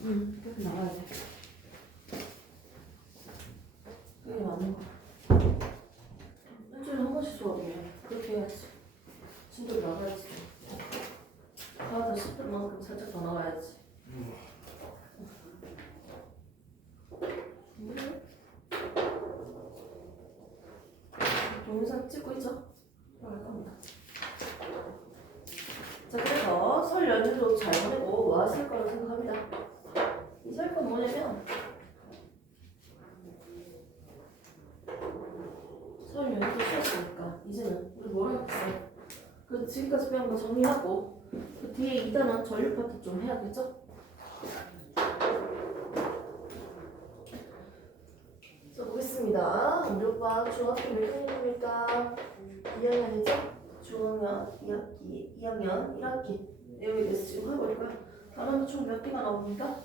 그렇게 나가야 돼. 그게 맞는 거야. 일주일에 한 번씩 수업이네. 그렇게 해야지. 진도로 나가야지. 가다 싶은 만큼 살짝 더 나가야지. 동영상 찍고 있죠? 들어갈 겁니다. 자, 그래서 설 연휴도 잘 보내고 뭐 하실 거라고 생각합니다. 이 설 건 뭐냐면 설 연휴도 쉬었으니까 이제는 우리 뭘 하겠어요? 그 지금까지 배운 거 정리하고 그 뒤에 2단원 전류 파트 좀 해야겠죠? 자, 보겠습니다. 우리 오빠 중학교 몇 학년입니까? 2학년이죠? 중학년 2학년 1학기 내용에 대해서 지금 하고 있고요. 단원이 총 몇 개가 나옵니까?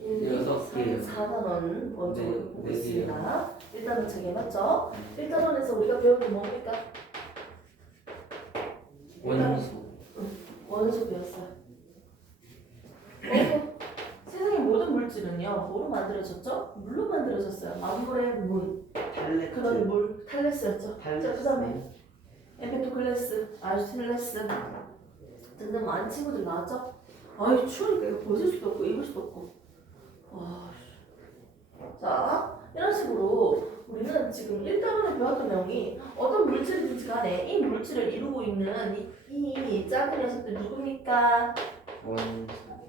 6개. 4단원 먼저 네, 보고 네 있습니다. 1단원 책에 맞죠? 1단원에서 우리가 배운 게 뭡니까? 원소. 원소 배웠어요. 원소. 세상의 모든 물질은요, 뭐로 만들어졌죠? 물로 만들어졌어요. 만물의 물. 그런 물, 탈레스였죠. 자, 그 다음에 에페토클레스, 아리스토텔레스 등등 많은 친구들 나왔죠? 아이, 추우니까 이거 벗을 수도 없고 입을 수도 없고. 자, 이런 식으로 우리는 지금 1단원에 배웠던 내용이 어떤 물질이든지 간에 이 물질을 이루고 있는 이 작은 녀석들 누굽니까?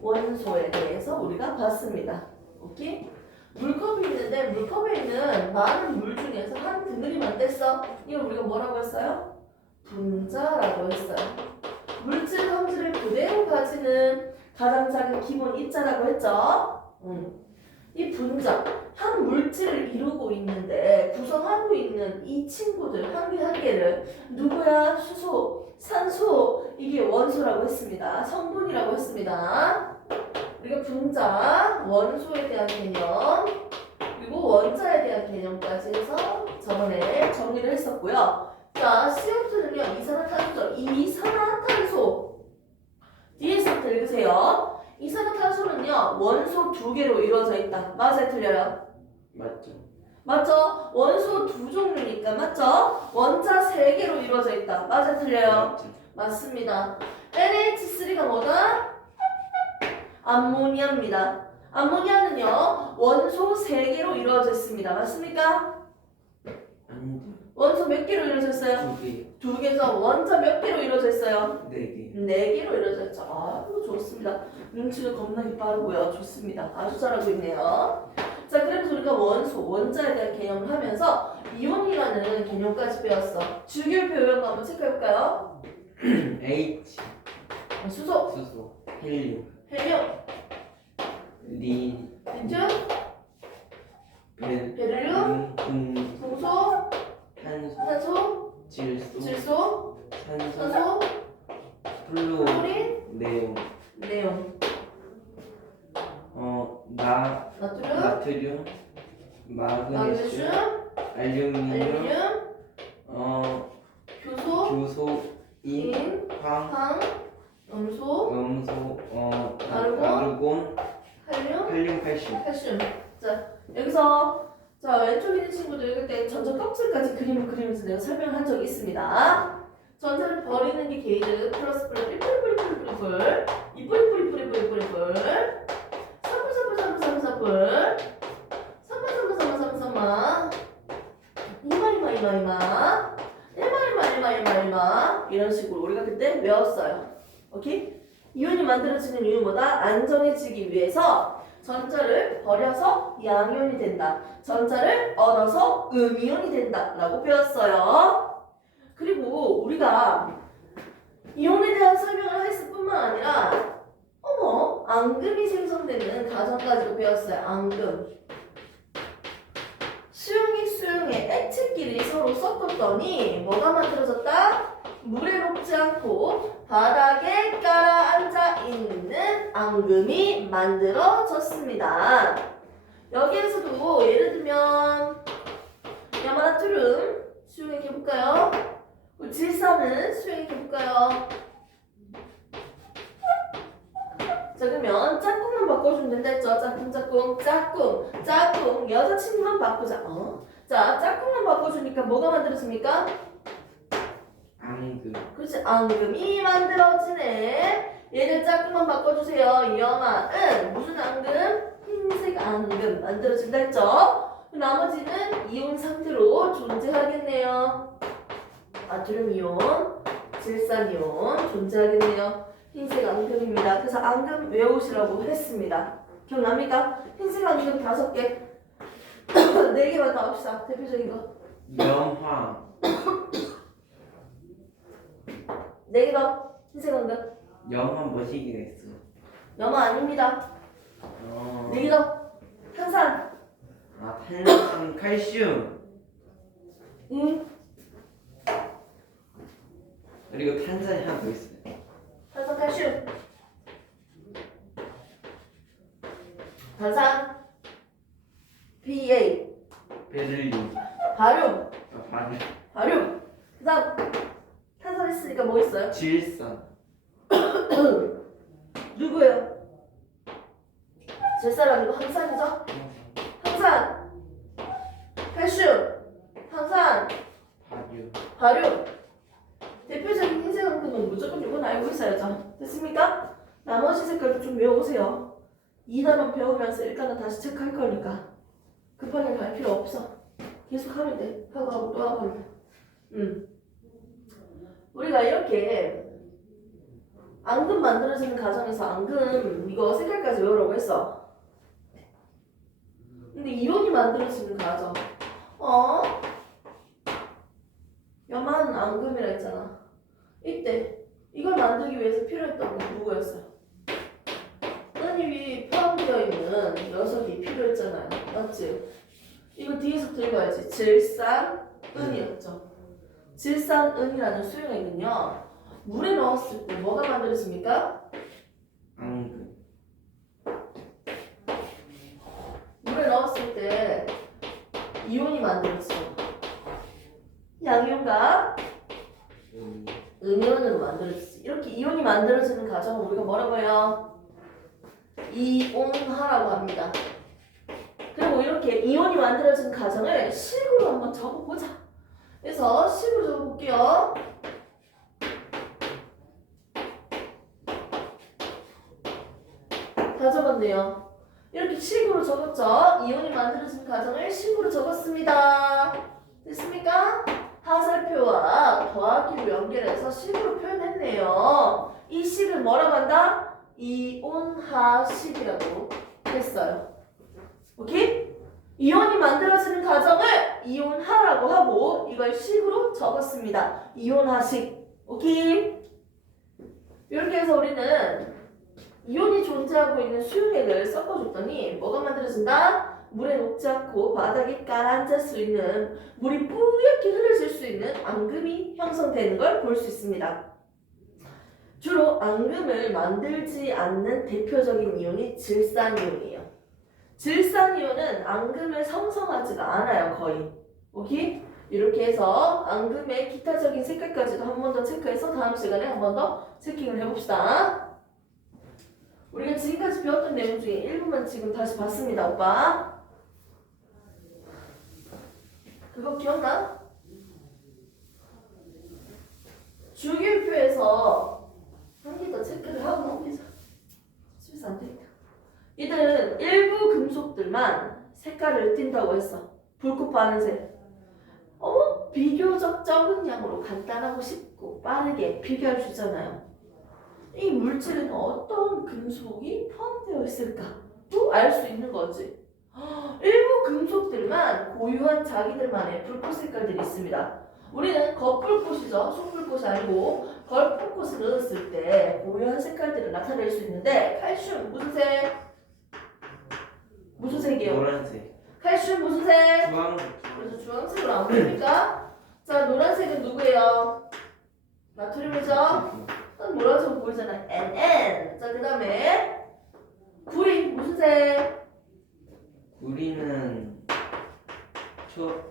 원소에 대해서 우리가 봤습니다. 오케이? 물컵이 있는데 물컵에 있는 많은 물 중에서 한 덩어리만 뗐어. 이걸 우리가 뭐라고 했어요? 분자라고 했어요. 물질 성질을 그대로 가지는 가장 작은 기본 입자라고 했죠? 이 분자, 한 물질을 이루고 있는데 구성하고 있는 이 친구들 한 개 한 개를 누구야? 수소, 산소, 이게 원소라고 했습니다. 성분이라고 했습니다. 우리가 분자, 원소에 대한 개념, 그리고 원자에 대한 개념까지 해서 저번에 정리를 했었고요. 자, CO2는요, 이산화탄소죠. 이산화탄소. 뒤에서부터 읽으세요. 이산화탄소는요, 원소 2개로 이루어져 있다. 맞아요, 틀려요? 맞죠. 맞죠? 원소 2종류니까, 맞죠? 원자 3개로 이루어져 있다. 맞아요, 틀려요? 맞죠. 맞습니다. NH3가 뭐다? 암모니아입니다. 암모니아는요, 원소 3개로 이루어져 있습니다. 맞습니까? 아니죠. 원소 몇 개로 이루어져 있어요? 2개. 2개죠. 원자 몇 개로 이루어져 있어요? 4개. 4개로 이루어져 있죠. 아유, 좋습니다. 눈치가 겁나게 빠르고요. 좋습니다. 아주 잘하고 있네요. 자, 그래서 우리가 원소, 원자에 대한 개념을 하면서 이온이라는 개념까지 배웠어. 주기율표 외운 거 한번 체크해볼까요? H. 수소, 수소. 헬륨. 헬륨, 리. 리튬, 베. 베릴륨, 금소. 탄소, 탄소. 탄소, 질소. 질소, 산소. 산소, 플루오. 클로린, 네온. 네온, 나트륨, 나트륨. 마그네슘. 마그네슘, 알루미늄. 알루미늄, 교소, 교소. 인. 인, 황. 황, 음소, 음소. 아르곤, 아르곤. 칼륨, 칼륨, 칼슘. 칼슘. 자, 여기서 자, 왼쪽에 있는 친구들 그때 전자 껍질까지 그림을 그리면서 내가 설명을 한 적이 있습니다. 전자를 버리는 게 게이드 플러스 뿌리 뿌리 이 뿌리 이마 이런 식으로 우리가 그때 외웠어요. 오케이? 이온이 만들어지는 이유는 뭐다? 안정해지기 위해서 전자를 버려서 양이온이 된다. 전자를 얻어서 음이온이 된다. 라고 배웠어요. 그리고 우리가 이온에 대한 설명을 했을 뿐만 아니라 앙금이 생성되는 과정까지도 배웠어요. 앙금. 수용의 액체끼리 서로 섞었더니 뭐가 만들어졌다? 물에 녹지 않고 바닥에 깔아앉아 있는 앙금이 만들어졌습니다. 여기에서도 예를 들면 야마나트륨 수용액 해볼까요? 질산은 수용액 해볼까요? 자, 그러면 짝꿍만 바꿔주면 된다 했죠? 짝꿍. 여자친구만 바꾸자. 자, 짝꿍만 바꿔주니까 뭐가 만들어집니까? 앙금. 그렇지, 앙금이 만들어지네. 얘를 짝꿍만 바꿔주세요. 염화은 무슨 앙금? 흰색 앙금 만들어진다 했죠? 나머지는 이온 상태로 존재하겠네요. 나트륨 이온, 질산 이온 존재하겠네요. 흰색 앙금입니다. 그래서 앙금 외우시라고 했습니다. 기억납니까? 흰색 앙금 5개. 4개만 더 합시다. 대표적인 거. 염화. 4개 더. 흰색 앙금. 염화 뭐시기가 있어? 염화 아닙니다. 4개 더. 탄산. 탄산, 칼슘. 그리고 탄산이 하나 더 있어요. 탄산 칼슘. 탄산 PA. 베를린. 바륨. 바늘. 그 다음 탄산 했으니까 뭐 있어요? 질산. 누구예요? 질산 아니고 항산이죠? 항산, 칼슘, 항산, 바륨. 대표적인 흰색 앙금은 무조건 이건 알고 있어야죠. 됐습니까? 나머지 색깔도 좀 외워보세요. 2단원 배우면서 일단은 다시 체크할 거니까 급하게 갈 필요 없어. 계속 하면 돼. 하고 또 하면 돼. 우리가 이렇게 앙금 만들어지는 과정에서 앙금 이거 색깔까지 외우라고 했어. 근데 이온이 만들어지는 과정. 염화는 앙금이라 했잖아. 이때 이걸 만들기 위해서 필요했던 건 누구였어요? 은이 포함되어 있는 녀석이 필요했잖아요. 맞지? 이거 뒤에서 들어가야지. 질산은이었죠. 질산은이라는 수용액은요. 물에 넣었을 때 뭐가 만들어집니까? 앙금. 물에 넣었을 때 이온이 만들어지죠. 양이온과 음이온으로 만들어지지. 이렇게 이온이 만들어지는 과정을 우리가 뭐라고 해요? 이온화라고 합니다. 그리고 이렇게 이온이 만들어지는 과정을 식으로 한번 적어보자. 그래서 식으로 적어볼게요. 다 적었네요. 이렇게 식으로 적었죠? 이온이 만들어지는 과정을 식으로 적었습니다. 됐습니까? 화살표와 더하기로 연결해서 식으로 표현했네요. 이 식을 뭐라고 한다? 이온화식이라고 했어요. 오케이? 이온이 만들어지는 과정을 이온화라고 하고 이걸 식으로 적었습니다. 이온화식. 오케이? 이렇게 해서 우리는 이온이 존재하고 있는 수용액을 섞어줬더니 뭐가 만들어진다? 물에 녹지 않고 바닥에 가라앉을 수 있는 물이 뿌옇게 흐려질 수 있는 앙금이 형성되는 걸 볼 수 있습니다. 주로 앙금을 만들지 않는 대표적인 이온이 질산이온이에요. 질산이온은 앙금을 생성하지가 않아요. 거의. 오케이? 이렇게 해서 앙금의 기타적인 색깔까지도 한 번 더 체크해서 다음 시간에 한 번 더 체킹을 해봅시다. 우리가 지금까지 배웠던 내용 중에 일부만 지금 다시 봤습니다. 오빠. 그거 기억나? 주기율표에서 한 개 더 체크를 하고 넘기자. 집에서 안 되니까. 이들은 일부 금속들만 색깔을 띈다고 했어. 불꽃 파란색. 비교적 적은 양으로 간단하고 쉽고 빠르게 비교할 수 있잖아요. 이 물질에는 어떤 금속이 포함되어 있을까도 알 수 있는 거지. 일부 금속들만 고유한 자기들만의 불꽃 색깔들이 있습니다. 우리는 겉불꽃이죠. 속불꽃이 아니고 겉불꽃을 넣었을 때 고유한 색깔들을 나타낼 수 있는데 칼슘 무슨 색? 무슨 색이에요? 노란색. 칼슘 무슨 색? 주황색. 그래서 주황색으로 안 보입니까? 자, 노란색은 누구예요? 나트륨이죠? 노란색으로 보이잖아. NN. 자, 그 다음에 구리 무슨 색? 우리는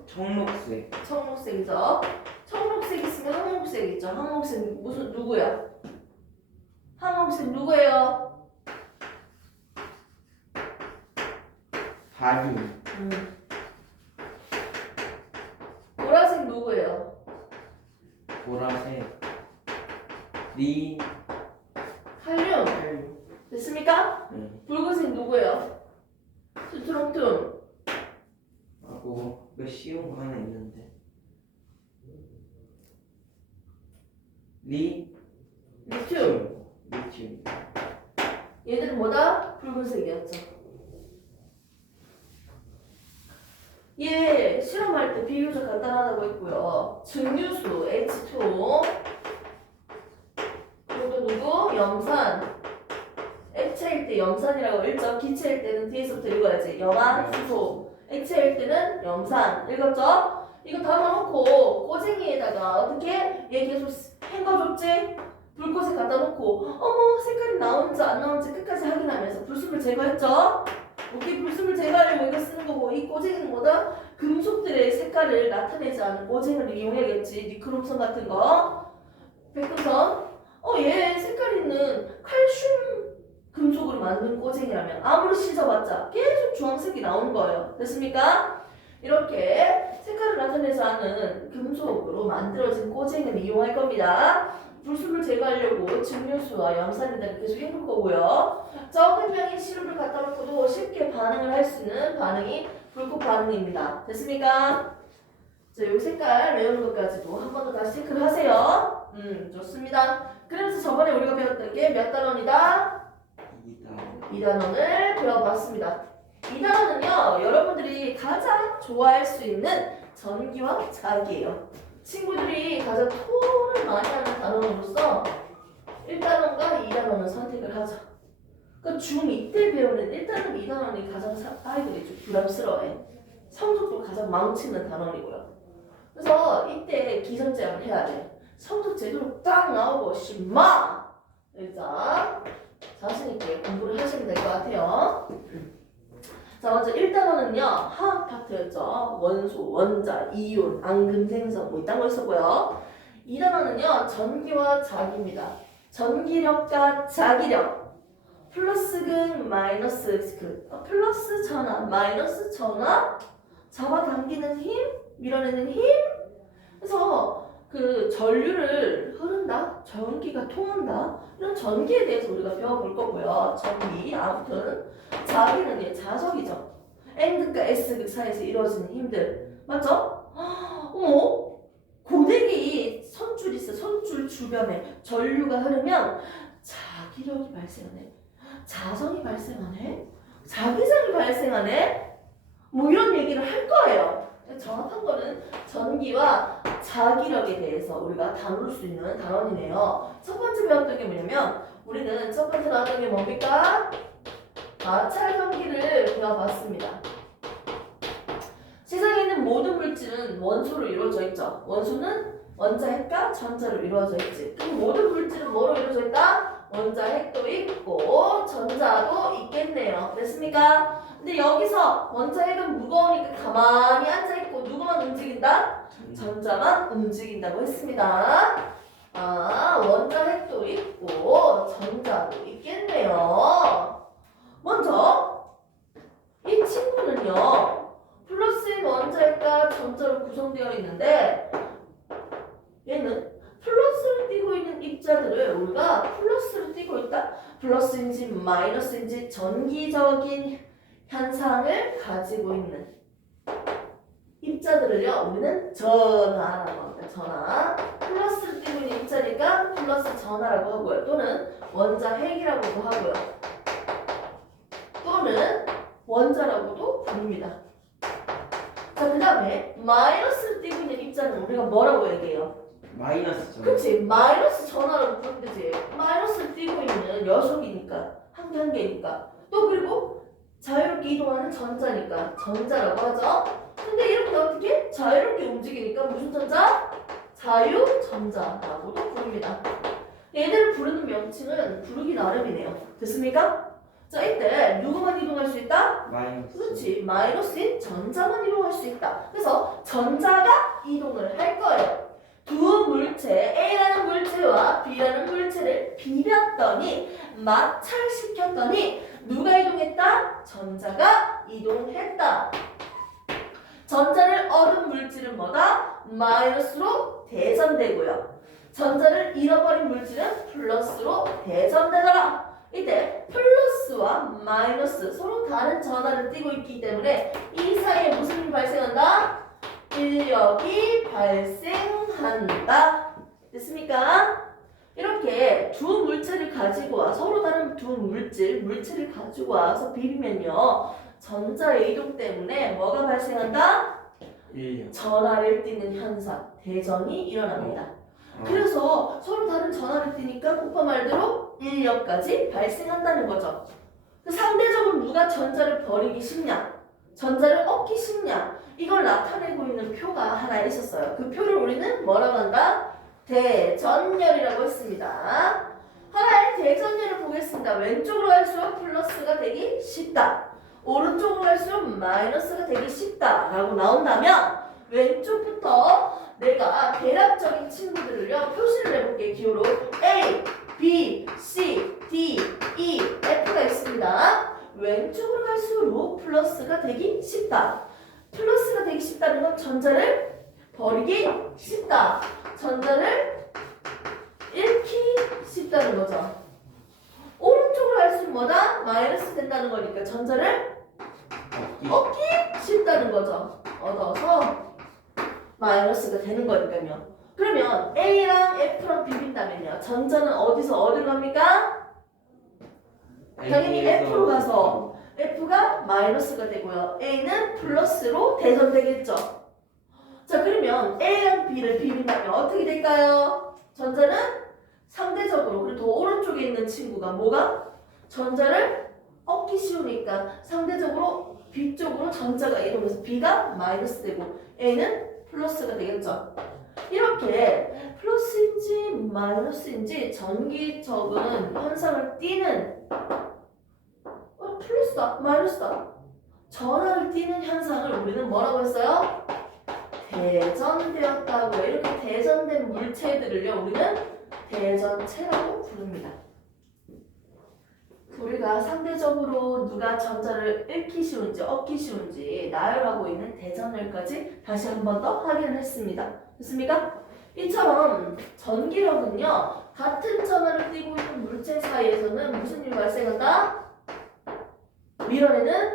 청록색. 청록색이죠. 청록색 있으면 항목색 있죠. 항목색 무슨 누구야? 항목색 누구예요? 바륨. 보라색 누구예요? 보라색. 리. 칼륨. 칼륨. 됐습니까? 붉은색 누구예요? 트럼툼. 하고 이거 쉬운 거 하나 있는데. 리. 리튬. 리튬. 얘들은 뭐다? 붉은색이었죠. 얘 실험할 때 비교적 간단하다고 했고요. 증류수 H2. 그리고 누구? 염산. 액체일 때 염산이라고 읽죠. 기체일 때는 뒤에서부터 읽어야지. 염화, 수소. 액체일 때는 염산. 읽었죠? 이거 다 넣어놓고 꼬쟁이에다가 어떻게? 얘 계속 헹궈줬지? 불꽃에 갖다 놓고 어머 색깔이 나오는지 안 나오는지 끝까지 확인하면서 불순물 제거했죠? 오케이, 불순물 제거하려고 이거 쓰는 거고, 이 꼬쟁이는 뭐다? 금속들의 색깔을 나타내지 않는 꼬쟁이를 이용해야겠지. 니크롬선 같은 거, 백금선. 얘 색깔 있는 칼슘 금속으로 만든 꼬쟁이라면 아무리 씻어봤자 계속 주황색이 나오는 거예요. 됐습니까? 이렇게 색깔을 나타내지 않는 금속으로 만들어진 꼬쟁이를 이용할 겁니다. 불순물 제거하려고 증류수와 염산에다가 계속 해볼 거고요. 적은 양의 시럽을 갖다 놓고도 쉽게 반응을 할 수 있는 반응이 불꽃 반응입니다. 됐습니까? 자, 요 색깔 외우는 것까지도 한 번 더 다시 체크를 하세요. 좋습니다. 그러면서 저번에 우리가 배웠던 게 몇 단원이다? 2단원을 배워봤습니다. 2단원은요, 여러분들이 가장 좋아할 수 있는 전기와 자기예요. 친구들이 가장 토론을 많이 하는 단원으로서 1단원과 2단원을 선택을 하자. 그러니까 중2 때 배우는 1단원, 2단원이 가장 아이들이 좀 부담스러워해. 성적도 가장 망치는 단원이고요. 그래서 이때 기선제압을 해야 돼. 성적 제대로 딱 나오고 심마! 일단 자신있게 공부를 하시면 될 것 같아요. 자, 먼저 1단원은요, 화학 파트였죠. 원소, 원자, 이온, 앙금, 생성, 뭐 이딴 거 있었고요. 2단원은요, 전기와 자기입니다. 전기력과 자기력. 플러스극, 마이너스 극. 플러스 전압, 마이너스 전압. 잡아당기는 힘, 밀어내는 힘. 그래서 그 전류를 흐른다, 전기가 통한다, 이런 전기에 대해서 우리가 배워볼 거고요. 전기, 아무튼 자기는 자석이죠. N극과 S극 사이에서 이루어지는 힘들, 맞죠? 어머, 고데기 선줄 있어. 선줄 주변에 전류가 흐르면 자기력이 발생하네, 자성이 발생하네, 자기장이 발생하네, 뭐 이런 얘기를 할 거예요. 정확한 거는 전기와 자기력에 대해서 우리가 다룰 수 있는 단원이네요. 첫 번째 배웠던 게 뭐냐면, 우리는 첫 번째 나왔던 게 뭡니까? 마찰전기를 배워봤습니다. 세상에 있는 모든 물질은 원소로 이루어져 있죠. 원소는 원자, 핵과 전자로 이루어져 있지. 그럼 모든 물질은 뭐로 이루어져 있다? 원자, 핵도 있고 전자도 있겠네요. 됐습니까? 근데 여기서 원자, 핵은 무거우니까 가만히 앉아있고 누구만 움직인다? 전자만 움직인다고 했습니다. 원자, 핵도 있고 전자도 있겠네요. 먼저 이 친구는요, 플러스인 원자, 핵과 전자로 구성되어 있는데, 얘는 플러스를 띄고 있는 입자들을 우리가 플러스를 띄고 있다, 플러스인지 마이너스인지 전기적인 현상을 가지고 있는 입자들을요, 우리는 전하라고 합니다. 전하. 플러스를 띄고 있는 입자니까 플러스 전하라고 하고요. 또는 원자 핵이라고도 하고요. 또는 원자라고도 부릅니다. 자, 그 다음에 마이너스를 띄고 있는 입자는 우리가 뭐라고 얘기해요? 마이너스죠. 그치, 마이너스 전하라고 부르면 되지. 마이너스를 띄고 있는 녀석이니까, 한 개 한 개니까. 또 그리고 자유롭게 이동하는 전자니까 전자라고 하죠. 근데 이렇게 어떻게 자유롭게 움직이니까 무슨 전자? 자유전자라고도 부릅니다. 얘들을 부르는 명칭은 부르기 나름이네요. 됐습니까? 자, 이때 누구만 이동할 수 있다? 마이너스. 그렇지, 마이너스인 전자만 이동할 수 있다. 그래서 전자가 이동을 할 거예요. 두 물체, A라는 물체와 B라는 물체를 비볐더니, 마찰시켰더니 누가 이동했다? 전자가 이동했다. 전자를 얻은 물질은 뭐다? 마이너스로 대전되고요. 전자를 잃어버린 물질은 플러스로 대전되더라. 이때 플러스와 마이너스 서로 다른 전하를 띠고 있기 때문에 이 사이에 무슨 일이 발생한다? 인력이 발생한다. 됐습니까? 이렇게 두 물체를 가지고 와 서로 다른 두 물체를 가지고 와서 비비면요. 전자의 이동 때문에 뭐가 발생한다? 1년. 전하를 띠는 현상, 대전이 일어납니다. 그래서 서로 다른 전하를 띠니까 오빠 말대로 인력까지 발생한다는 거죠. 상대적으로 누가 전자를 버리기 쉽냐? 전자를 얻기 쉽냐? 이걸 나타내고 있는 표가 하나 있었어요. 그 표를 우리는 뭐라고 한다? 대전열이라고 했습니다. 하나의 대전열을 보겠습니다. 왼쪽으로 갈수록 플러스가 되기 쉽다. 오른쪽으로 갈수록 마이너스가 되기 쉽다라고 나온다면 왼쪽부터 내가 대략적인 친구들을요 표시를 해볼게요. 기호로 A, B, C, D, E, F가 있습니다. 왼쪽으로 갈수록 플러스가 되기 쉽다. 플러스가 되기 쉽다는 건 전자를 버리기 쉽다. 전자를 잃기 쉽다는 거죠. 오른쪽으로 갈수록 뭐다? 마이너스 된다는 거니까 전자를 얻기 쉽다는 거죠. 얻어서 마이너스가 되는 거니까요. 그러면 A랑 F랑 비빈다면요. 전자는 어디서 어디로 갑니까? 당연히 F로 가서 F가 마이너스가 되고요. A는 플러스로 대전되겠죠. 자, 그러면 A랑 B를 비빈다면 어떻게 될까요? 전자는 상대적으로 그리고 더 오른쪽에 있는 친구가 뭐가? 전자를 얻기 쉬우니까 상대적으로 B 쪽으로 전자가 이동해서 B가 마이너스 되고 A는 플러스가 되겠죠. 이렇게 플러스인지 마이너스인지 전기적인 현상을 띠는 플러스다 마이너스다 전하를 띠는 현상을 우리는 뭐라고 했어요? 대전되었다고. 이렇게 대전된 물체들을요 우리는 대전체라고 부릅니다. 우리가 상대적으로 누가 전자를 잃기 쉬운지 얻기 쉬운지 나열하고 있는 대전열까지 다시 한 번 더 확인을 했습니다. 됐습니까? 이처럼 전기력은요 같은 전하를 띠고 있는 물체 사이에서는 무슨 일이 발생한다? 밀어내는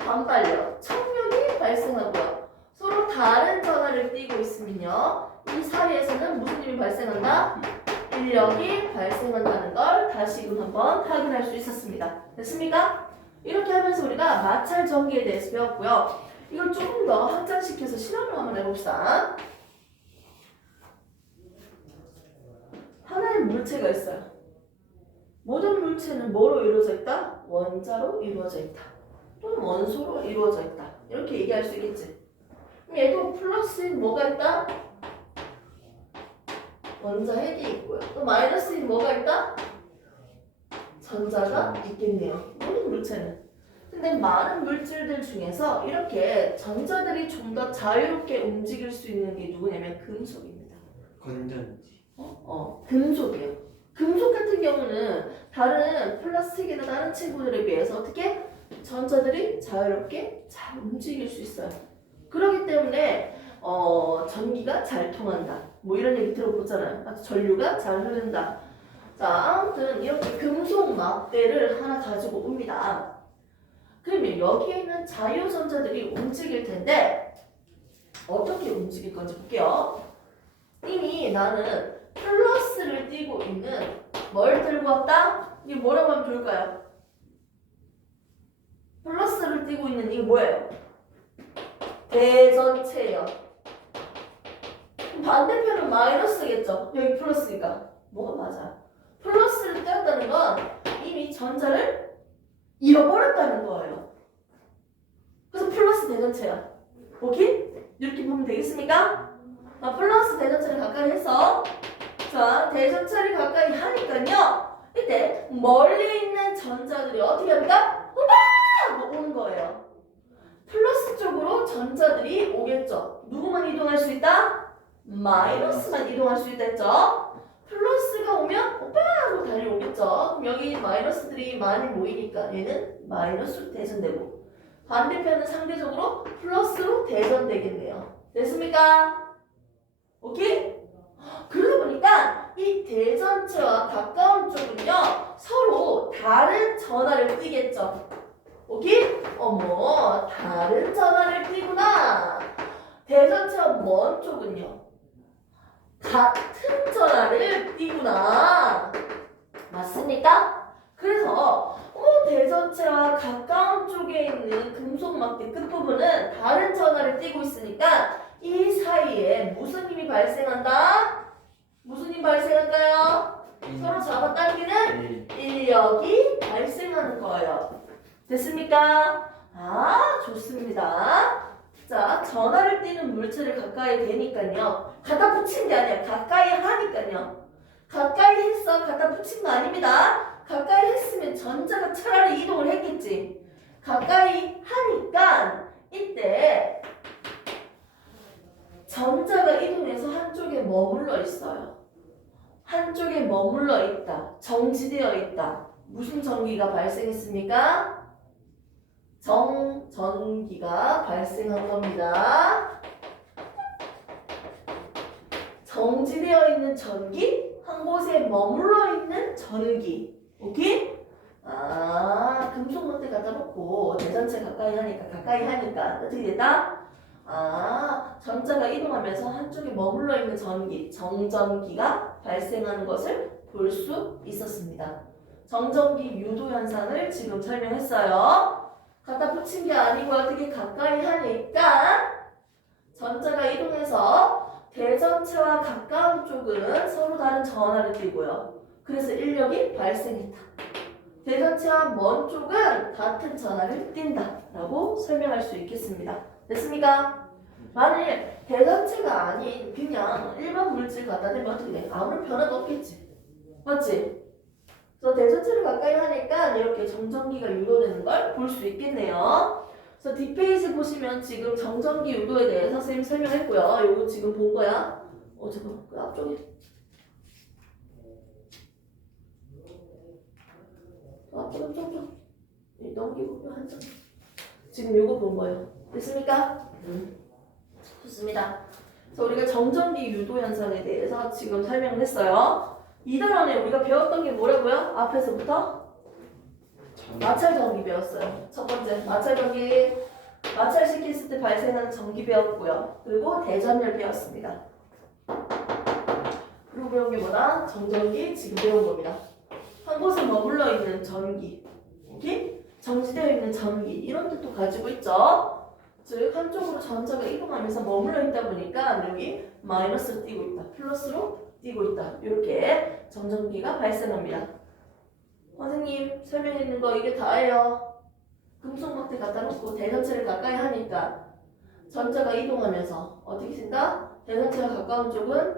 반발력, 청력이 발생하고요. 서로 다른 전하를 띠고 있으면요 이 사이에서는 무슨 일이 발생한다? 인력이 발생한다는 걸 다시금 한번 확인할 수 있었습니다. 됐습니까? 이렇게 하면서 우리가 마찰 전기에 대해서 배웠고요. 이걸 조금 더 확장시켜서 실험을 한번 해봅시다. 하나의 물체가 있어요. 모든 물체는 뭐로 이루어져 있다? 원자로 이루어져 있다. 또는 원소로 이루어져 있다. 이렇게 얘기할 수 있겠지. 그럼 얘도 플러스인 뭐가 있다? 원자 핵이 있고요. 또 마이너스인 뭐가 있다? 전자가 있겠네요. 모든 물체는. 근데 많은 물질들 중에서 이렇게 전자들이 좀 더 자유롭게 움직일 수 있는 게 누구냐면 금속입니다. 건전지. 금속이에요. 금속 같은 경우는 다른 플라스틱이나 다른 친구들에 비해서 어떻게? 전자들이 자유롭게 잘 움직일 수 있어요. 그렇기 때문에 전기가 잘 통한다. 뭐 이런 얘기 들어보잖아요. 아주 전류가 잘 흐른다. 자, 아무튼 이렇게 금속 막대를 하나 가지고 옵니다. 그러면 여기에 있는 자유전자들이 움직일 텐데 어떻게 움직일 건지 볼게요. 이미 나는 플러스를 띠고 있는 뭘 들고 왔다? 이게 뭐라고 하면 좋을까요? 플러스를 띠고 있는 이게 뭐예요? 대전체예요. 반대편은 마이너스겠죠. 여기 플러스니까 뭐가 맞아? 플러스를 떼었다는 건 이미 전자를 잃어버렸다는 거예요. 그래서 플러스 대전체야. 오케이? 이렇게 보면 되겠습니까? 플러스 대전체를 가까이 해서 자 대전체를 가까이 하니까요. 이때 멀리 있는 전자들이 어떻게 합니까? 오빠! 하고 오는 거예요. 플러스 쪽으로 전자들이 오겠죠. 누구만 이동할 수 있다? 마이너스만 이동할 수 있다 했죠. 플러스가 오면 오빠! 하고 달려오겠죠. 그럼 여기 마이너스들이 많이 모이니까 얘는 마이너스로 대전되고 반대편은 상대적으로 플러스로 대전되겠네요. 됐습니까? 오케이? 그러다 보니까 이 대전체와 가까운 쪽은요 서로 다른 전화를 띄겠죠. 오케이? 어머, 다른 전화를 띄구나. 대전체와 먼 쪽은요 같은 전화를 띄구나. 맞습니까? 그래서 대전체와 가까운 쪽에 있는 금속막대 끝부분은 다른 전하를 띠고 있으니까 이 사이에 무슨 힘이 발생한다? 무슨 힘 발생할까요? 서로 잡아당기는 인력이 발생하는 거예요. 됐습니까? 아, 좋습니다. 자, 전하를 띠는 물체를 가까이 대니까요. 갖다 붙인 게 아니야. 가까이 하니까요. 가까이 했어. 갖다 붙인 거 아닙니다. 가까이 했으면 전자가 차라리 이동을 했겠지. 가까이 하니까 이때 전자가 이동해서 한쪽에 머물러 있어요. 한쪽에 머물러 있다. 정지되어 있다. 무슨 전기가 발생했습니까? 정전기가 발생한 겁니다. 정지되어 있는 전기, 한 곳에 머물러 있는 전기. 오케이? 아, 금속물들 갖다 놓고 대전체 가까이 하니까 어떻게 됐다? 아, 전자가 이동하면서 한쪽에 머물러 있는 전기, 정전기가 발생하는 것을 볼 수 있었습니다. 정전기 유도 현상을 지금 설명했어요. 갖다 붙인 게 아니고 어떻게 가까이 하니까 전자가 이동해서 대전체와 가까운 쪽은 서로 다른 전하를 띠고요. 그래서 인력이 발생했다. 대전체와 먼 쪽은 같은 전하를 띈다 라고 설명할 수 있겠습니다. 됐습니까? 만일 대전체가 아닌 그냥 일반 물질 갖다 대면 어떻게 돼? 아무런 변화도 없겠지. 맞지? 그래서 대전체를 가까이 하니까 이렇게 정전기가 유도되는 걸 볼 수 있겠네요. 그래서 뒷페이지 보시면 지금 정전기 유도에 대해서 선생님 설명했고요. 이거 지금 본 거야. 잠깐만, 그 앞쪽에. 좀 넘기고 한 점. 지금 요거 본 거예요. 됐습니까? 좋습니다. 그래서 우리가 정전기 유도 현상에 대해서 지금 설명을 했어요. 2단원에 우리가 배웠던 게 뭐라고요? 앞에서부터 마찰 전기 배웠어요. 첫 번째 마찰 전기, 마찰 시켰을 때 발생하는 전기 배웠고요. 그리고 대전열 배웠습니다. 그리고 배운 게 뭐다? 정전기 지금 배운 겁니다. 한 곳에 머물러 있는 전기, 오케이? 정지되어 있는 전기 이런 뜻도 가지고 있죠. 즉 한쪽으로 전자가 이동하면서 머물러 있다 보니까 여기 마이너스로 띄고 있다, 플러스로 띄고 있다. 이렇게 정전기가 발생합니다. 선생님 설명해 있는 거 이게 다예요. 금속막대 갖다 놓고 대전체를 가까이 하니까 전자가 이동하면서 어떻게 된다? 대전체와 가까운 쪽은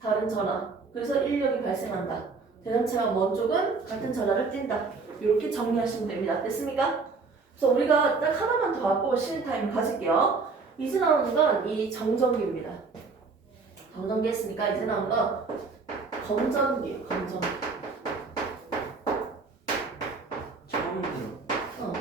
다른 전하, 그래서 인력이 발생한다. 대전체와 먼 쪽은 같은 전하를 띈다. 이렇게 정리하시면 됩니다. 됐습니까? 그래서 우리가 딱 하나만 더 갖고 쉬는 타임 가질게요. 이제 나오는 건 이 정전기입니다. 정전기 했으니까 이제 나오는 건 검전기예요. 검전기. 처음 들어.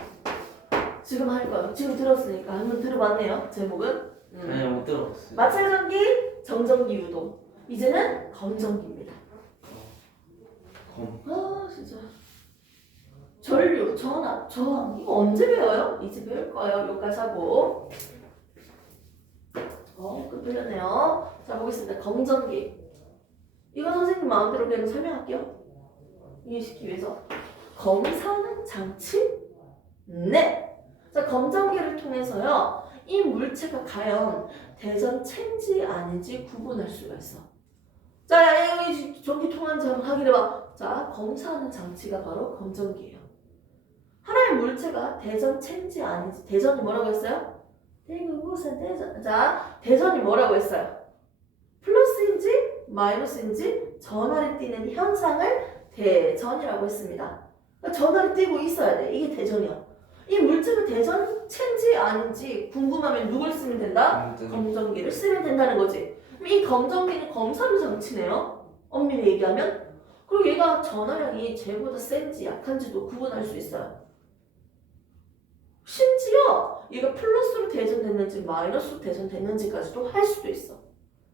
지금 할 거예요. 지금 들었으니까 한번 들어봤네요. 제목은 아니 못 들어봤어요. 마찰전기, 정전기 유도. 이제는 검전기입니다. 아 진짜 전류, 전압, 저항 이거 언제 배워요? 이제 배울 거예요. 여기까지 하고 끝내네요. 자 보겠습니다. 검전기 이거 선생님 마음대로 그냥 설명할게요. 이해시키기 위해서 검사는 장치? 네. 자 검전기를 통해서요 이 물체가 과연 대전체인지 아닌지 구분할 수가 있어. 자 여기 전기 통하는지 한번 확인해봐. 자 검사하는 장치가 바로 검전기예요. 하나의 물체가 대전체인지 아닌지, 대전이 뭐라고 했어요? 대구부산 대전. 자 대전이 뭐라고 했어요? 플러스인지 마이너스인지 전하를 띠는 현상을 대전이라고 했습니다. 그러니까 전하를 띠고 있어야 돼. 이게 대전이야. 이 물체가 대전체인지 아닌지 궁금하면 누굴 쓰면 된다? 검전기를 쓰면 된다는 거지. 그럼 이 검전기는 검사하는 장치네요. 엄밀히 얘기하면. 그리고 얘가 전하량이 쟤보다 센지 약한지도 구분할 수 있어요. 심지어 얘가 플러스로 대전됐는지 마이너스로 대전됐는지까지도 할 수도 있어.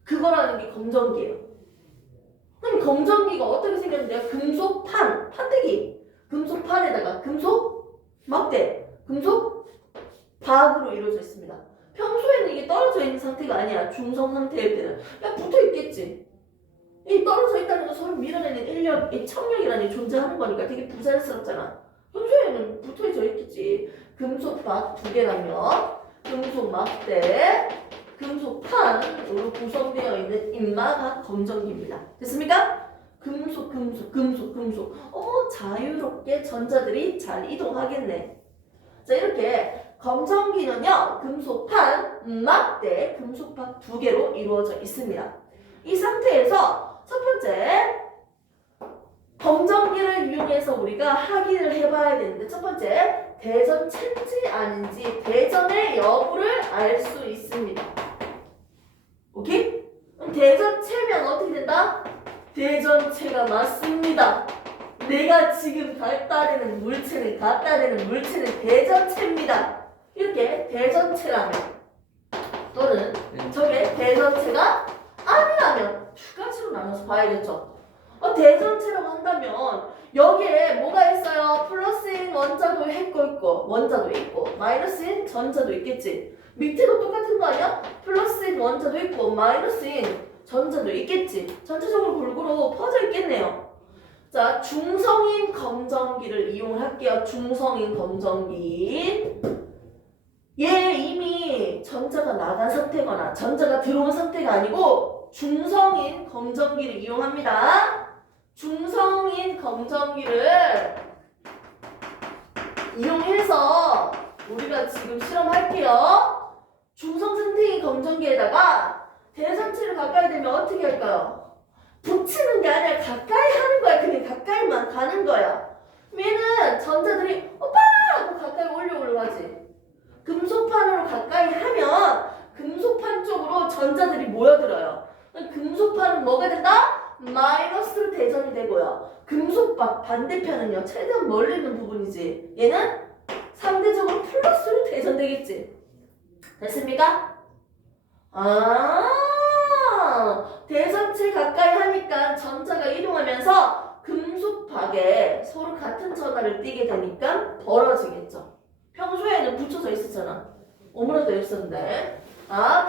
그거라는 게 검정기예요. 그럼 검정기가 어떻게 생겼는데요? 금속판, 판때기, 금속판에다가 금속 막대, 금속 박으로 이루어져 있습니다. 평소에는 이게 떨어져 있는 상태가 아니야. 중성 상태일 때는 그냥 붙어 있겠지. 이 떨어져 있다는 건 서로 밀어내는 인력, 이 청력이라는 게 존재하는 거니까 되게 부자연스럽잖아. 평소에는 붙어져 있겠지. 금속박 2개라면 금속 막대, 금속판으로 구성되어 있는 인마각 검정기입니다. 됐습니까? 금속. 자유롭게 전자들이 잘 이동하겠네. 자, 이렇게 검정기는요, 금속판, 막대, 금속박 2개로 이루어져 있습니다. 이 상태에서 첫 번째, 검정기를 이용해서 우리가 확인을 해봐야 되는데, 첫 번째, 대전체인지 아닌지 대전의 여부를 알 수 있습니다. 오케이? 그럼 대전체면 어떻게 된다? 대전체가 맞습니다. 내가 지금 갖다 대는 물체는 대전체입니다. 이렇게 대전체라면 또는 저게 대전체가 아니라면 두 가지로 나눠서 봐야겠죠. 대전체라고 한다면 여기에 뭐가 있어요? 플러스인 원자도 있고 원자도 있고 마이너스인 전자도 있겠지. 밑에도 똑같은 거 아니야? 플러스인 원자도 있고 마이너스인 전자도 있겠지. 전체적으로 골고루 퍼져 있겠네요. 자, 중성인 검정기를 이용할게요. 중성인 검정기. 얘 이미 전자가 나간 상태거나 전자가 들어온 상태가 아니고 중성인 검정기를 이용합니다. 중성인 검정기를 이용해서 우리가 지금 실험할게요. 중성 상태인 검정기에다가 대전체를 가까이 되면 어떻게 할까요? 붙이는 게 아니라 가까이 하는 거야. 그냥 가까이만 가는 거야. 얘는 전자들이 오빠! 하고 가까이 올라가지. 금속판으로 가까이 하면 금속판 쪽으로 전자들이 모여들어요. 금속판은 뭐가 된다? 마이너스로 대전이 되고요. 금속박 반대편은요. 최대한 멀리 있는 부분이지. 얘는 상대적으로 플러스로 대전되겠지. 됐습니까? 대전체 가까이 하니까 전자가 이동하면서 금속박에 서로 같은 전하를 띠게 되니까 벌어지겠죠. 평소에는 붙여져 있었잖아. 오므려져 있었는데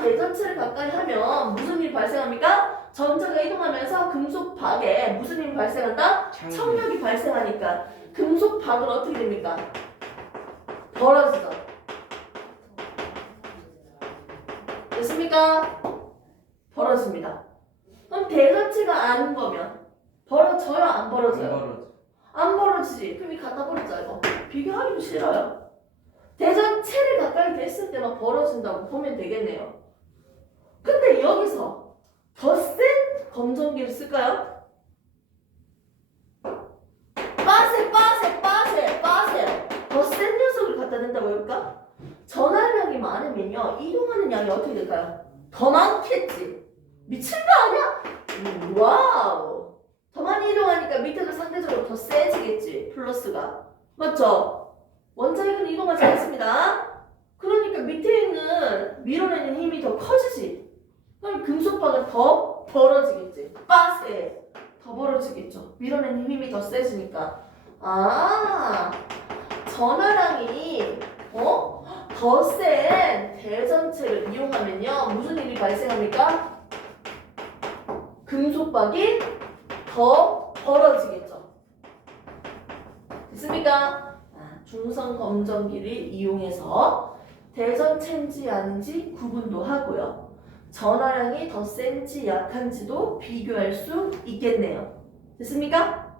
대전체를 가까이 하면 무슨 일이 발생합니까? 전자가 이동하면서 금속박에 무슨 일이 발생한다? 청력이 발생하니까 금속박은 어떻게 됩니까? 벌어지죠. 됐습니까? 벌어집니다. 그럼 대전체가 아닌 거면 벌어져요? 안 벌어져요? 안 벌어지지. 그럼 이 갖다 버리자 이거. 비교하기도 싫어요. 대전체를 가까이 됐을 때만 벌어진다고 보면 되겠네요. 근데 여기서 더 센 검정기를 쓸까요? 빠세. 더 센 녀석을 갖다 댄다고 해볼까? 전하량이 많으면요. 이동하는 양이 어떻게 될까요? 더 많겠지. 미친 거 아니야? 와우. 더 많이 이동하니까 밑에도 상대적으로 더 세지겠지. 플러스가. 맞죠? 원자핵은 이동하지 않습니다. 그러니까 밑에 있는 밀어내는 힘이 더 커지지. 그럼 금속박은 더 벌어지겠지. 빠세. 더 벌어지겠죠. 밀어내는 힘이 더 세지니까. 전하량이 더 센 대전체를 이용하면요. 무슨 일이 발생합니까? 금속박이 더 벌어지겠죠. 됐습니까? 중성 검정기를 이용해서 대전체인지 아닌지 구분도 하고요. 전하량이 더 센지 약한지도 비교할 수 있겠네요. 됐습니까?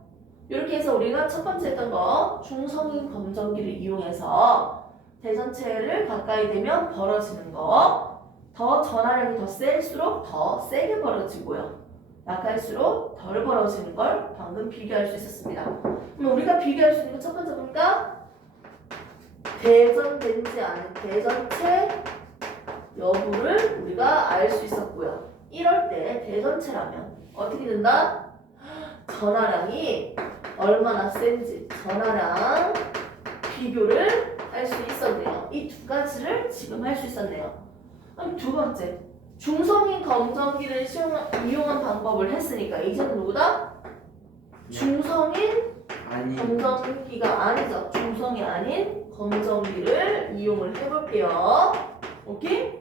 이렇게 해서 우리가 첫 번째 했던 거 중성인 검정기를 이용해서 대전체를 가까이 되면 벌어지는 거, 더 전하량이 더 셀수록 더 세게 벌어지고요. 약할수록 덜 벌어지는 걸 방금 비교할 수 있었습니다. 그럼 우리가 비교할 수 있는 것 첫 번째 뭡니까? 대전된지 않은 대전체 여부를 우리가 알 수 있었고요. 이럴 때 대전체라면 어떻게 된다? 전하량이 얼마나 센지 전하량 비교를 할 수 있었네요. 이 두 가지를 이용을 지금 할 수 있었네요. 그럼 두 번째, 중성인 검정기를 이용한 방법을 했으니까 이제는 누구다? 중성인 아니 검정기가 아니죠. 중성이 아닌 검정기를 이용을 해볼게요. 오케이?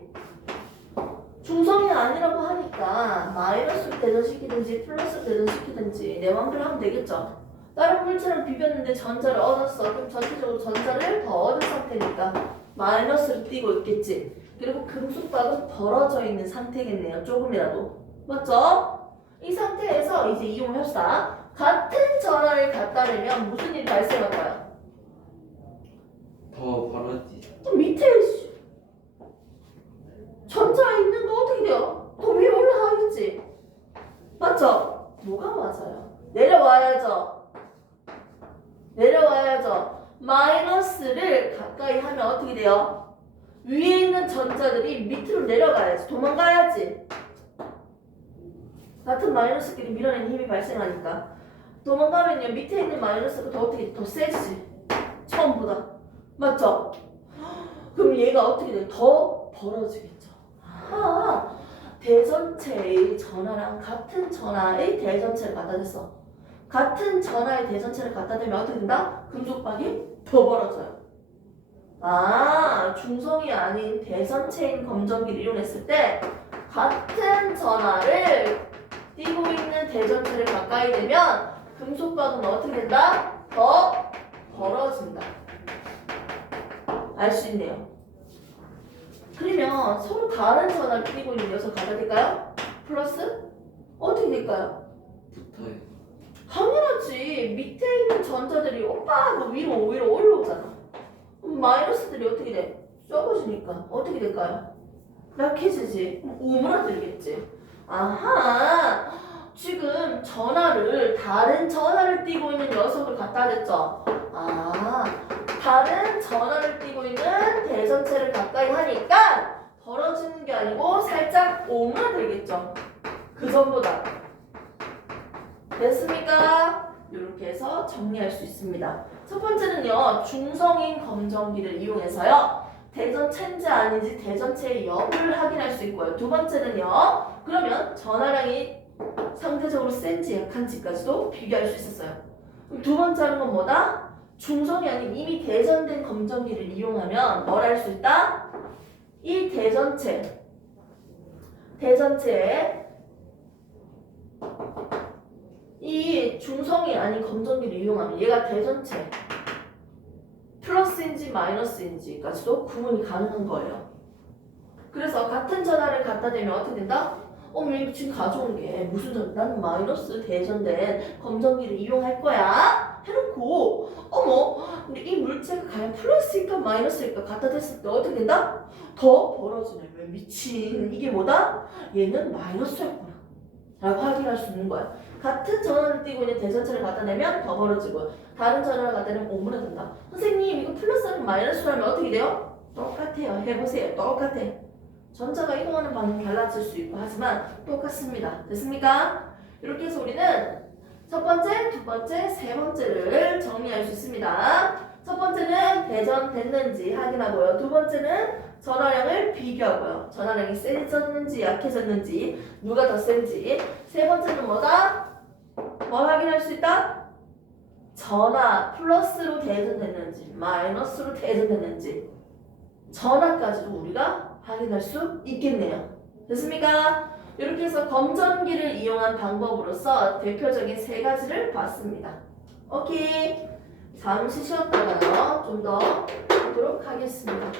중성이 아니라고 하니까 마이너스로 대전시키든지 플러스로 대전시키든지 내 맘대로 하면 되겠죠. 다른 물체랑 비볐는데 전자를 얻었어. 그럼 전체적으로 전자를 더 얻은 상태니까 마이너스를 띄고 있겠지. 그리고 금속박은 벌어져 있는 상태겠네요. 조금이라도. 맞죠? 이 상태에서 이제 이용을 합시다. 같은 전하를 갖다 내면 무슨 일이 발생할까요? 더 벌어지. 또 밑에 전자 있는 거 어떻게 돼요? 더 위에 올라가겠지. 맞죠? 뭐가 맞아요? 내려와야죠. 내려와야죠. 마이너스를 가까이 하면 어떻게 돼요? 위에 있는 전자들이 밑으로 내려가야지. 도망가야지. 같은 마이너스끼리 밀어내는 힘이 발생하니까 도망가면요 밑에 있는 마이너스가 더 어떻게 더 세지. 처음보다. 맞죠? 그럼 얘가 어떻게 돼요? 더 벌어지겠죠. 아, 대전체의 전하랑 같은 전하의 대전체를 갖다 댔어. 같은 전하의 대전체를 갖다 대면 어떻게 된다? 금속박이 더 벌어져요. 아, 중성이 아닌 대전체인 검정기를 이용했을 때 같은 전하를 띄고 있는 대전체를 가까이 대면 금속박은 어떻게 된다? 더 벌어진다. 알 수 있네요. 그러면 서로 다른 전하를 띄고 있는 녀석 갖다 댈까요? 플러스? 어떻게 될까요? 붙어요. 당연하지. 밑에 있는 전자들이 오빠 하고 위로 올라오잖아. 그럼 마이너스들이 어떻게 돼? 적어지니까 어떻게 될까요? 약해지지. 오므라들겠지. 아하. 지금 전하를 다른 전하를 띄고 있는 녀석을 갖다 댔죠. 아, 다른 전하를 띄고 있는 대전체를 가까이 하니까 벌어지는 게 아니고 살짝 오므라들겠죠. 그 전보다. 됐습니까? 이렇게 해서 정리할 수 있습니다. 첫 번째는요, 중성인 검정기를 이용해서요, 대전체인지 아닌지 대전체의 여부를 확인할 수 있고요. 두 번째는요, 그러면 전하량이 상대적으로 센지 약한지까지도 비교할 수 있었어요. 그럼 두 번째 하는 건 뭐다? 중성이 아닌 이미 대전된 검정기를 이용하면 뭘 할 수 있다? 이 대전체에 이 중성이 아닌 검정기를 이용하면 얘가 대전체 플러스인지 마이너스인지까지도 구분이 가능한 거예요. 그래서 같은 전하를 갖다 대면 어떻게 된다? 이거 지금 가져온 게 무슨 전? 나는 마이너스 대전된 검정기를 이용할 거야. 해놓고 근데 이 물체가 과연 플러스일까 마이너스일까 갖다 댔을 때 어떻게 된다? 더 벌어지네. 왜 미친? 이게 뭐다? 얘는 마이너스였구나 라고 확인할 수 있는 거야. 같은 전원을 띄고 있는 대전체를 갖다 내면 더 벌어지고 다른 전원을 갖다 내면 오므라든다. 선생님 이거 플러스하면 마이너스라면 어떻게 돼요? 똑같아요. 해보세요. 똑같아. 전자가 이동하는 방향이 달라질 수 있고 하지만 똑같습니다. 됐습니까? 이렇게 해서 우리는 첫 번째, 두 번째, 세 번째를 정리할 수 있습니다. 첫 번째는 대전됐는지 확인하고요. 두 번째는 전하량을 비교하고요. 전하량이 세졌는지 약해졌는지 누가 더 센지. 세 번째는 뭐다? 뭘 확인할 수 있다? 전하 플러스로 대전됐는지 마이너스로 대전됐는지 전하까지도 우리가 확인할 수 있겠네요. 됐습니까? 이렇게 해서 검전기를 이용한 방법으로서 대표적인 세 가지를 봤습니다. 오케이. 잠시 쉬었다가요. 좀 더 보도록 하겠습니다.